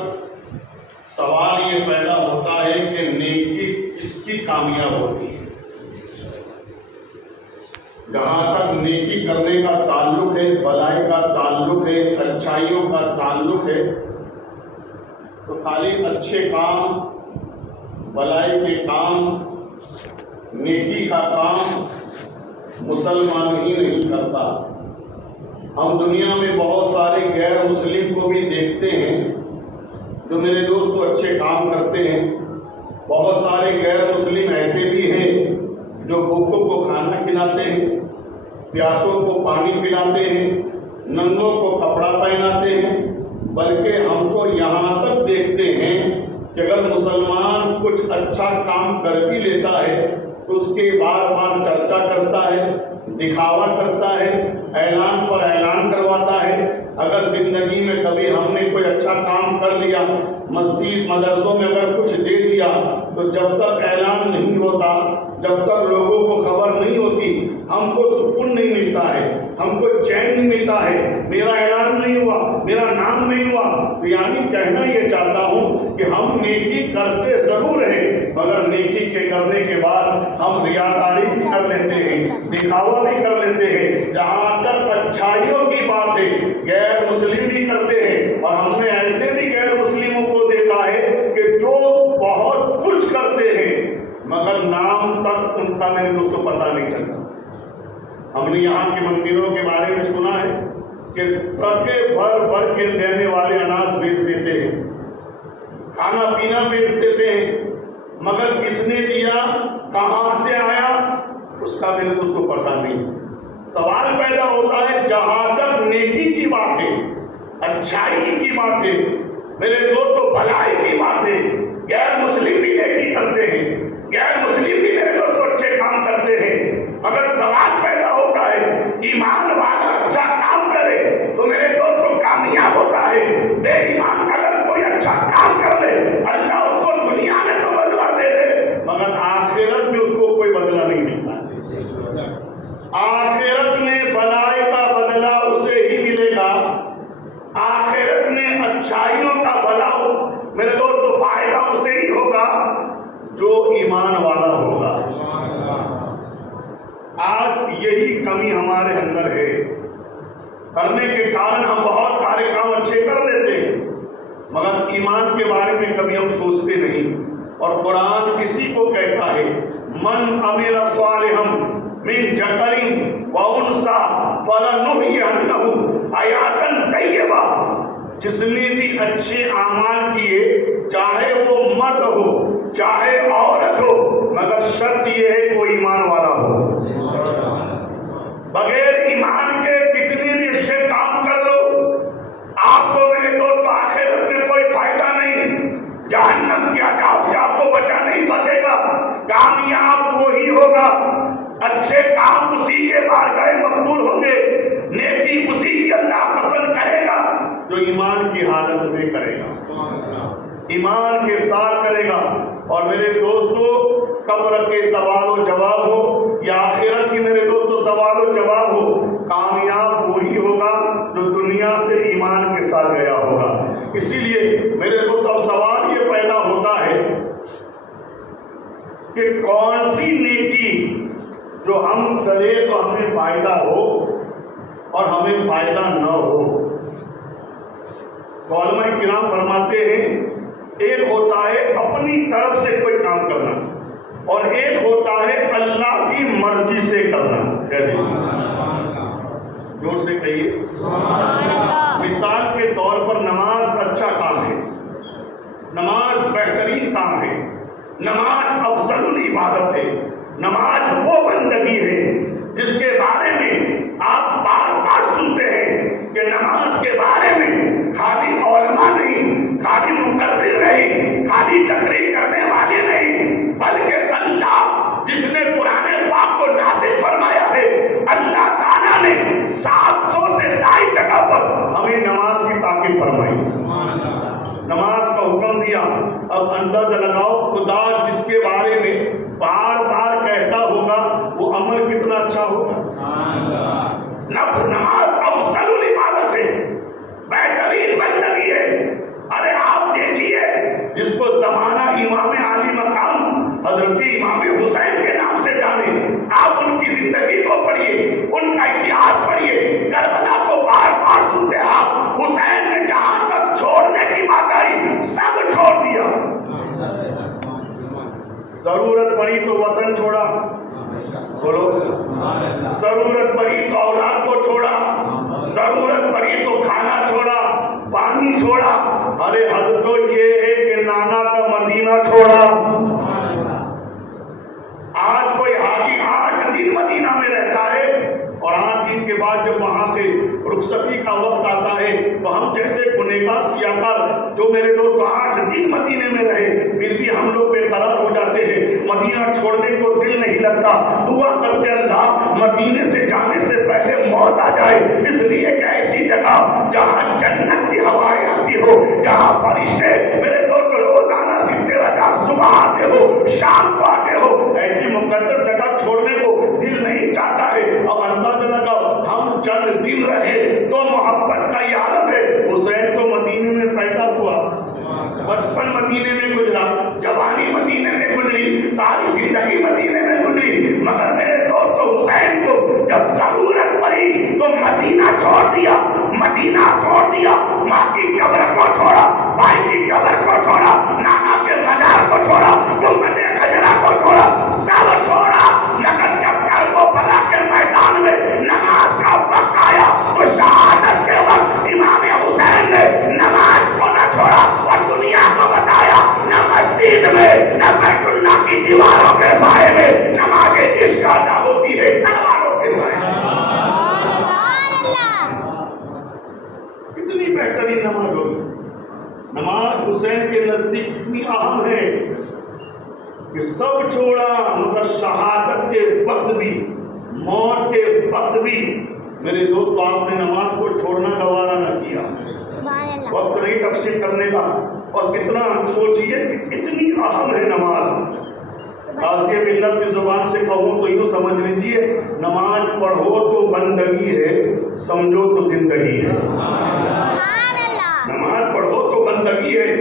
تک سوال یہ پیدا ہوتا ہے کہ نیکی کس کی کامیاب ہوتی ہے۔ جہاں تک نیکی کرنے کا تعلق ہے، بھلائی کا تعلق ہے، اچھائیوں کا تعلق ہے، تو خالی اچھے کام، بھلائی کے کام، نیکی کا کام مسلمان ہی نہیں کرتا۔ ہم دنیا میں بہت سارے غیر مسلم کو بھی دیکھتے ہیں جو میرے دوست اچھے کام کرتے ہیں۔ بہت سارے غیر مسلم ایسے بھی ہیں جو بھوکوں کو کھانا کھلاتے ہیں، پیاسوں کو پانی پلاتے ہیں، ننگوں کو کپڑا پہناتے ہیں، بلکہ ہم تو یہاں تک دیکھتے ہیں کہ اگر مسلمان کچھ اچھا کام کر بھی لیتا ہے تو اس کے بار بار چرچا کرتا ہے، دکھاوا کرتا ہے، اعلان پر اعلان کرواتا ہے۔ اگر زندگی میں کبھی ہم نے کوئی اچھا کام کر لیا، مسجد مدرسوں میں اگر کچھ دے دیا، تو جب تک اعلان نہیں ہوتا، جب تک لوگوں کو خبر نہیں ہوتی، ہم کو سکون نہیں ملتا ہے، ہم کو چین نہیں ملتا ہے۔ میرا اعلان نہیں ہوا، میرا نام نہیں ہوا، تو یعنی کہنا یہ چاہتا ہوں کہ ہم نیکی کرتے ضرور ہیں، مگر نیکی کے کرنے کے بعد ہم ریاکاری بھی کر لیتے ہیں، دکھاوا بھی کر لیتے ہیں۔ جہاں تک اچھائیوں کی بات ہے، غیر مسلم بھی کرتے ہیں، اور ہم نے ایسے بھی غیر مسلموں کو دیکھا ہے کہ جو بہت کچھ کرتے ہیں مگر نام تک ان کا میرے دوستوں پتہ نہیں چلتا۔ ہم نے یہاں کے مندروں کے بارے میں سنا ہے کہ ٹرکے بھر بھر کے دینے والے اناج بیچ دیتے ہیں، کھانا پینا بیچ دیتے ہیں، مگر کس نے دیا، کہاں سے آیا، اس کا میرے دوستوں پتہ نہیں۔ سوال پیدا ہوتا ہے جہاں تک نیکی کی بات ہے، اچھائی کی بات ہے، میرے دوستوں بھلائی کی بات ہے، غیر مسلم بھی نیکی کرتے ہیں، غیر مسلم بھی میرے دوستوں اچھے کام کرتے ہیں، اگر سوال پیدا ہوتا ہے ایمان والا اچھا کام کرے تو میرے دوستوں کامیاب ہوتا ہے۔ بے ایمان اگر کوئی اچھا کام کر لے، اللہ اس کو دنیا میں تو بدلہ دے دے، مگر آخرت میں اس کو کوئی بدلہ نہیں ملتا۔ آخرت میں بھلائی کا بدلہ اسے ہی ملے گا، آخرت میں اچھائیوں کا بھلا میرے دوستوں فائدہ اسے ہی ہوگا جو ایمان والا ہوگا۔ آج یہی کمی ہمارے اندر ہے، کرنے کے کارن ہم بہت سارے کام اچھے کر لیتے ہیں مگر ایمان کے بارے میں کبھی ہم سوچتے نہیں۔ اور قرآن کسی کو کہتا ہے من عمل صالحا من ذکر و انثی فلنحیینہ حیاۃ طیبہ، جس نے بھی اچھے اعمال کیے، چاہے وہ مرد ہو چاہے عورت ہو، مگر شرط یہ ہے کوئی ایمان والا ہو۔ بغیر ایمان کے کتنے بھی اچھے کام کر لو، آپ کو میرے دوست آخرت میں کوئی فائدہ نہیں، جہنم کے عذاب سے آپ کو بچا نہیں سکے گا۔ کامیاب وہی ہوگا، اچھے کام اسی کے بارگاہ مقبول ہوں گے، نیکی اسی کی اللہ پسند کرے گا جو ایمان کی حالت میں کرے گا، ایمان کے ساتھ کرے گا۔ اور میرے دوستو قبر کے سوال و جواب ہو یا آخرت کی میرے دوستو سوال و جواب ہو، کامیاب وہی ہوگا جو دنیا سے ایمان کے ساتھ گیا ہوگا۔ اسی لیے میرے دوست اب سوال یہ پیدا ہوتا ہے کہ کون سی نیکی جو ہم کریں تو ہمیں فائدہ ہو اور ہمیں فائدہ نہ ہو۔ علماء کرام فرماتے ہیں ایک ہوتا ہے اپنی طرف سے کوئی کام کرنا اور ایک ہوتا ہے اللہ کی مرضی سے کرنا۔ کہہ دیں جوڑ سے کہیے مثال کے طور پر نماز اچھا کام ہے، نماز بہترین کام ہے، نماز افضل العبادت ہے، نماز وہ بندگی ہے جس کے بارے میں آپ بار بار سنتے ہیں کہ نماز کے بارے میں خالی علماء نہیں، خالی مقرر نہیں، خالی تقریر کرنے والے نہیں، بلکہ اللہ جس نے قرآن پاک کو نازل فرمایا ہے، اللہ تعالیٰ نے 700 سے زائد جگہ پر ہمیں نماز کی تاکید فرمائی، نماز کا حکم دیا۔ اب اندازہ لگاؤ خدا جس کے بارے میں بار بار کہتا ہوگا وہ عمل کتنا اچھا ہوگا۔ نماز افضل العبادت ہے، بہترین بندگی ہے۔ ارے آپ حضرت امام حسین کے نام سے جانے. آپ ان کی زندگی کو پڑھیے, ان کا اتہاس پڑھیے, کربلا کو بار بار سنتے آپ. حسین نے جہاں تک چھوڑنے کی بات آئی سب چھوڑ دیا. ضرورت پڑی تو وطن چھوڑا, بولو, ضرورت پڑی تو اولاد کو چھوڑا, ضرورت پڑی تو کھانا چھوڑا, پانی چھوڑا. ارے حد تو یہ ہے کہ نانا کا مدینہ چھوڑا. آج کوئی حاجی 8 دن مدینہ میں رہتا ہے اور 8 دن کے بعد جب وہاں سے رخصتی کا وقت آتا ہے تو ہم جیسے گنہگار سیاکار جو میرے دوست 8 دن مدینے میں رہے پھر بھی ہم لوگ بے قرار ہو جاتے ہیں, مدینہ چھوڑنے کو دل نہیں لگتا. دعا کرتے اللہ مدینے سے جانے سے پہلے موت آ جائے, اس لیے ایک ایسی جگہ جہاں جنت کی ہوائیں آتی ہو, جہاں فرشتے میرے دوست روزانہ 70,000 صبح آتے ہو شام کو آتے ہو, ایسی مقدس جگہ چھوڑنے کو دل نہیں چاہتا ہے. اب اندازہ لگاؤ ہم چند دن رہے تو محبت کا یہ عالم ہے. حسین تو مدینے میں پیدا ہوا, بچپن مدینے میں گزرا, جوانی مدینے میں گزری, ساری زندگی مدینے میں گزری, مگر میرے دوست حسین کو جب ضرورت پڑی تو مدینہ چھوڑ دیا. مدینہ چھوڑ دیا, ماں کی قبر کو چھوڑا, بھائی کی قبر کو چھوڑا, نانا کے مزار کو چھوڑا, گنبد خضرا کو چھوڑا, سب چھوڑا. مگر جب کربلا کے میدان میں نماز کا وقت آیا تو شہادت کے وقت امام حسین نے نماز کو نہ چھوڑا اور دنیا کو بتایا نہ مسجد میں نہ بیت اللہ کی دیواروں کے سائے میں نماز عشق ادا ہوتی ہے تلواروں کے سائے میں. کتنی بہترین نماز ہوگی. نماز حسین کے نزدیک کتنی اہم ہے کہ سب چھوڑا مگر شہادت کے وقت بھی, موت کے وقت بھی میرے دوستو آپ نے نماز کو چھوڑنا گوارا نہ کیا. وقت نہیں تفصیل کرنے کا, اور اتنا سوچئے اتنی اہم ہے نماز. قاضی ملت کی زبان سے کہوں تو یوں سمجھ لیجیے نماز پڑھو تو بندگی ہے, سمجھو تو زندگی ہے. نماز پڑھو تو بندگی ہے,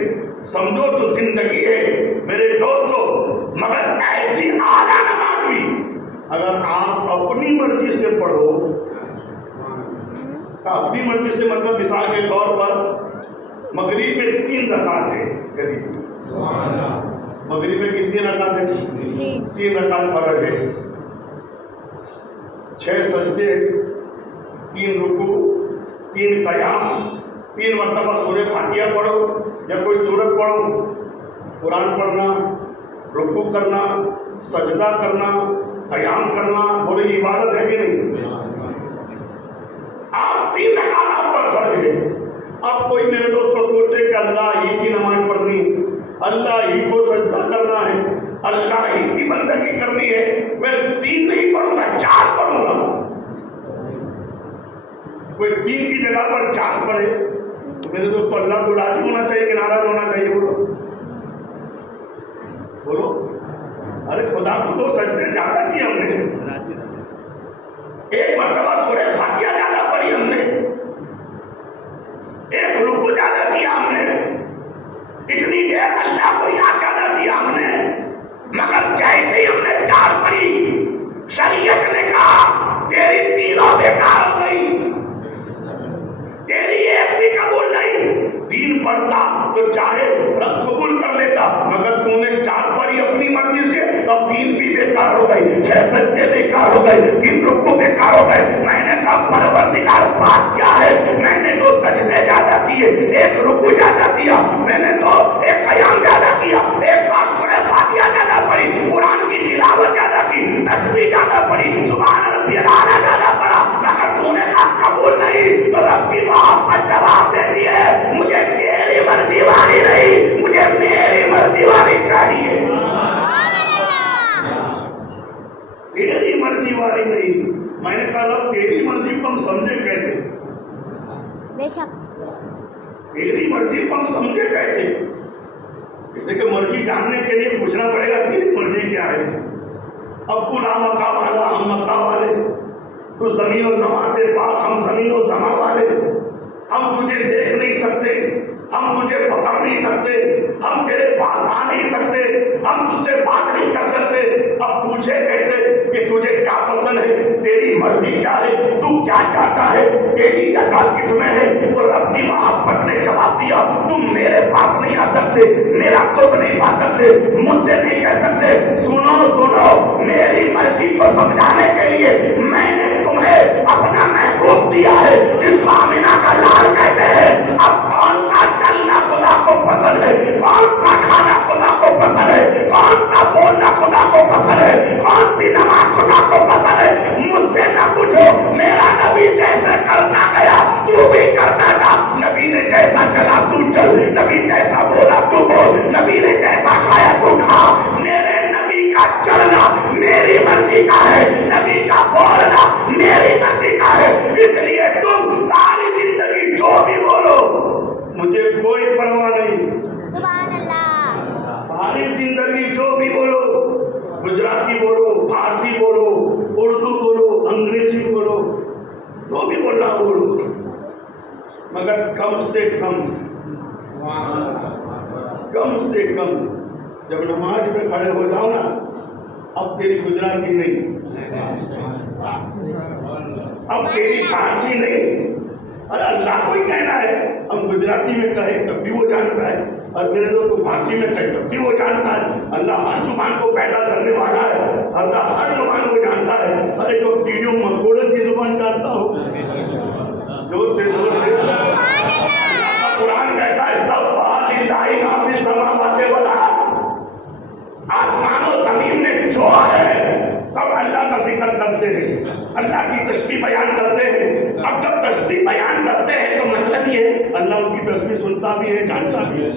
سمجھو تو زندگی ہے میرے دوستو. مگر ایسی اعلیٰ نماز بھی اگر آپ اپنی مرضی سے پڑھو, اپنی مرضی سے مطلب مثال کے طور پر مغرب میں 3 رکعت ہے, مغرب میں کتنی رکعت ہے؟ 3 رکعت فرض ہے, 6 سجدے, 3 رکوع, 3 قیام, 3 مرتبہ سورہ فاتحہ پڑھو یا کوئی سورت پڑھو. قرآن پڑھنا, رکوع کرنا, سجدہ کرنا, قیام کرنا, بولے عبادت ہے کہ نہیں؟ آپ 3 رکعت آپ پر فرض ہے. اب کوئی میرے دوست کو سوچے کہ اللہ ہی کی نماز پڑھنی, اللہ ہی کو سجدہ کرنا ہے, اللہ ہی کی بندگی کرنی ہے, میں 3 نہیں پڑھوں گا 4 پڑھوں گا. کوئی 3 کی جگہ پر 4 پڑھے تو میرے دوستو اللہ کو راضی ہونا چاہیے کہ ناراض ہونا چاہیے؟ بولو. ارے خدا کو تو سجدے زیادہ کیے ہم نے, 1 مرتبہ سورہ فاتحہ زیادہ پڑھی ہم نے, 1 رکوع زیادہ کیا ہم نے, اتنی دیر اللہ کو یاد زیادہ کیا ہم نے. مگر جیسے ہی ہم نے 4 پڑھی شریعت نے کہا تیری تینوں بیکار ہو گئی, تیری ایک بھی قبول نہیں. 3 پڑھتا تو چاہے رب قبول کر لیتا, مگر تو نے 4 پڑھی اپنی مرضی سے تو 3 بھی بیکار ہو گئی, 6 سجدے بیکار ہو گئے, 3 رکوع بیکار ہو گئے. میں نے کہا پروردگار بات کیا ہے؟ میں نے 2 سجدے زیادہ کیے, 1 رکوع زیادہ کیا, میں نے تو 1 قیام زیادہ کیا, 1 بار سورہ فاتحہ زیادہ پڑھی, قرآن کی تلاوت زیادہ کی, تسبیح زیادہ پڑھی, سبحان ربی الاعلیٰ زیادہ پڑھا, مگر تو نے کہا قبول نہیں. تو رب کی محبت جواب دیتی ہے مجھے تیری مرضی والی نہیں, مجھے میری مرضی والی چاہیے. تیری مرضی والی نہیں. میں نے کہا رب تیری مرضی کو ہم سمجھے کیسے؟ بے شک تیری مرضی کو ہم سمجھے کیسے؟ اس لیے کہ مرضی جاننے کے لیے پوچھنا پڑے گا تیری مرضی کیا ہے. اب تو لا مکہ والا ہم مکہ والے, تو زمین و زمان سے پاک ہم زمین و زمان والے, ہم تجھے دیکھ نہیں سکتے, ہم تجھے پکڑ نہیں سکتے, ہم تیرے پاس آ نہیں سکتے, ہم تجھ سے بات نہیں کر سکتے. اب پوچھے کیسے کہ تجھے کیا پسند ہے, تیری مرضی کیا ہے, تو کیا چاہتا ہے, تیری رضا کس میں ہے؟ تو رب کی محبت نے جواب دیا, تم میرے پاس نہیں آ سکتے, میرا قرب نہیں پا سکتے, مجھ سے نہیں کہہ سکتے. سنو سنو, میری مرضی کو سمجھانے کے لیے میں نے تمہیں اپنا محبوب دیا ہے جس کو آمینہ کا لال کہتے ہیں. اب کون سا چلنا خدا کو پسند ہے, کون سا کھانا خدا کو پسند ہے, کون سا بولنا خدا کو پسند ہے, کون سی نماز خدا کو پسند ہے, مجھ سے نہ پوچھو. میرا نبی جیسے کرتا گیا تو بھی کرتا تھا, نبی نے جیسا چلا تو چل, نبی جیسا بولا تو بول, نبی نے جیسا کھایا تو کھا. میرے نبی کا چلنا میری مرضی کا ہے, نبی کا بولنا میری مرضی کا ہے. اس لیے تم ساری زندگی جو بھی بولو مجھے کوئی پرواہ نہیں. سبحان اللہ. ساری زندگی جو بھی بولو, گجراتی بولو, فارسی بولو, اردو بولو, انگریزی بولو, جو بھی بولنا بولو, مگر کم سے کم جب نماز میں کھڑے ہو جاؤ نا, اب تیری گجراتی نہیں, اب تیری فارسی نہیں. ارے اللہ کو ہی کہنا ہے, ہم گجراتی میں کہیں تب بھی وہ جانتا ہے, اور میرے دوست تو فارسی میں کہیں تب بھی وہ جانتا ہے. اللہ ہر زبان کو پیدا کرنے والا ہے, اللہ ہر زبان کو جانتا ہے. ارے جو کیڑوں مکوڑوں کی زبان جانتا ہو, زور سے قرآن کہتا ہے سبحان للہ ما فی السماوات والارض, آسمان و زمین میں جو ہے سب اللہ کا ذکر کرتے ہیں, اللہ کی تسبیح بیان کرتے ہیں. اب جب تسبیح بیان کرتے ہیں تو مطلب یہ اللہ ان کی تسبیح سنتا بھی ہے, جانتا بھی ہے.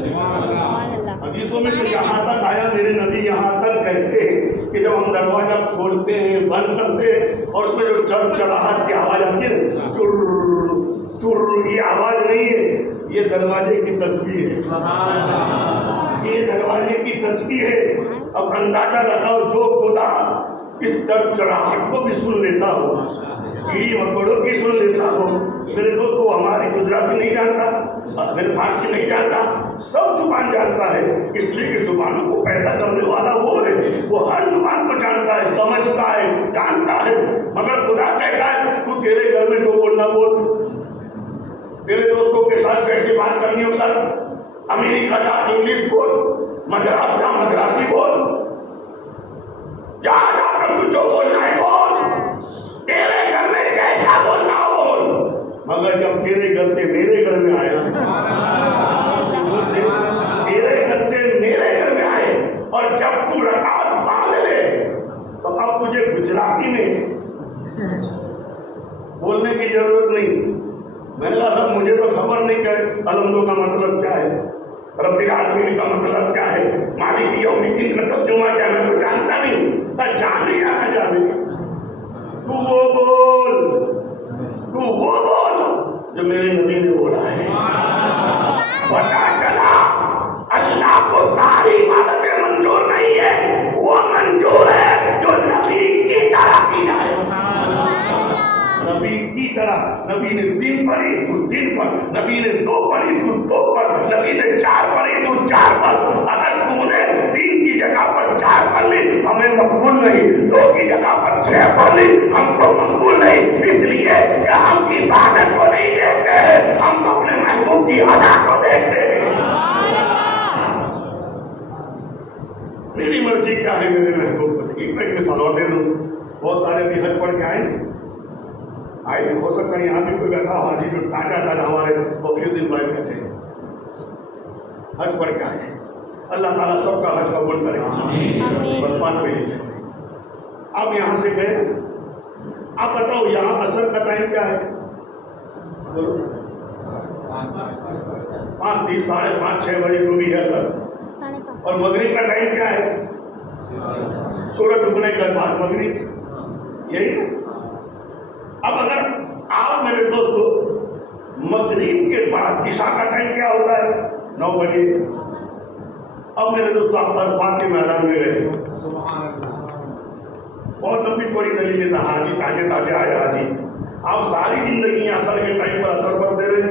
حدیثوں میں تو یہاں تک آیا, میرے نبی یہاں تک کہتے ہیں کہ جب ہم دروازہ کھولتے ہیں بند کرتے ہیں اور اس میں جو چڑچڑاہٹ کی آواز آتی ہے, چر چر, یہ آواز نہیں ہے, یہ دروازے کی تسبیح ہے, یہ دروازے کی تسبیح ہے. اب اندازہ لگاؤ جو خدا اس چڑچڑاہٹ کو بھی سن لیتا ہو, کیڑی مکوڑوں کی سن لیتا ہو. میرے دوست تو ہماری گجراتی نہیں جانتا, میرے فارسی نہیں جانتا, سب زبان جانتا ہے. اس لیے کہ زبانوں کو پیدا کرنے والا وہ ہے, وہ ہر زبان کو جانتا ہے, سمجھتا ہے, جانتا ہے. مگر خدا کہتا ہے تو تیرے گھر میں جو بولنا بول, تیرے دوستوں کے ساتھ کیسے بات کرنی ہو کر, امریکہ جا انگلش بول, مدراس جا مدراسی بول, جا کر تو جو بولنا ہے بول, تیرے گھر میں جیسا بولنا ہو بول. مگر جب تیرے گھر سے میرے گھر میں آئے, تیرے گھر سے میرے گھر میں آئے, اور جب تو رکعت باندھ لے تو اب تجھے گجراتی میں بولنے کی ضرورت نہیں. میں نے کہا رب مجھے تو خبر نہیں کہ الحمدو کا مطلب کیا ہے, رب العالمین کا مطلب کیا ہے, مالک یوم الدین کا ترجمہ کیا ہے, میں تو جانتا نہیں. جانے یا نہ جانے, تو وہ بول جو میرے نبی نے بولا ہے. پتا چلا اللہ کو ساری عبادتیں منظور نہیں ہے, وہ منظور ہے جو نبی کی طرح کی جائے. نبی کی طرح, نبی نے 3 پڑھی تو 3 پڑھ, نبی نے 2 پڑھی تو 2 پڑھ, نبی نے 4 پڑھی تو 4 پڑھ. اگر تو نے 3 کی جگہ پر 4 پڑھ لی ہمیں مقبول نہیں, 2 کی جگہ پر 6 پڑھ لی ہم تو مقبول نہیں. اس لیے کہ ہم عبادت کو نہیں دیکھتے ہیں, ہم تو اپنے محبوب کی ادا کو دیکھتے ہیں. میری مرضی کیا ہے میرے محبوب کو. ایک مثال اور دے دوں, بہت سارے بھی حج پڑھ کے آئے نہیں, آئے نہیں, ہو سکتا ہے یہاں بھی کوئی بیٹھا ہو حاجی جو تازہ ہمارے بہت دن بعد بیٹھے حج پڑھ کے آئے. اللہ تعالیٰ سب کا حج قبول کرے. بس بات وہی ہے. اب یہاں سے گئے, اب بتاؤ یہاں عصر کا ٹائم کیا ہے؟ 5:30 5:30 6 بجے جو بھی ہے سر. اور مغرب کا ٹائم کیا ہے؟ سورج ڈوبنے کے بعد مغرب, یہی ہے. اب اگر آپ میرے دوستو مغرب کے بعد عشاء کا ٹائم کیا ہوتا ہے؟ 9 بجے. اب میرے دوستو آپ عرفات کے میدان میں گئے, بہت لمبی تھوڑی دلیل تھا, حاجی تازے آئے حاجی, آپ ساری زندگی اثر کے ٹائم پر اثر پڑھتے رہے,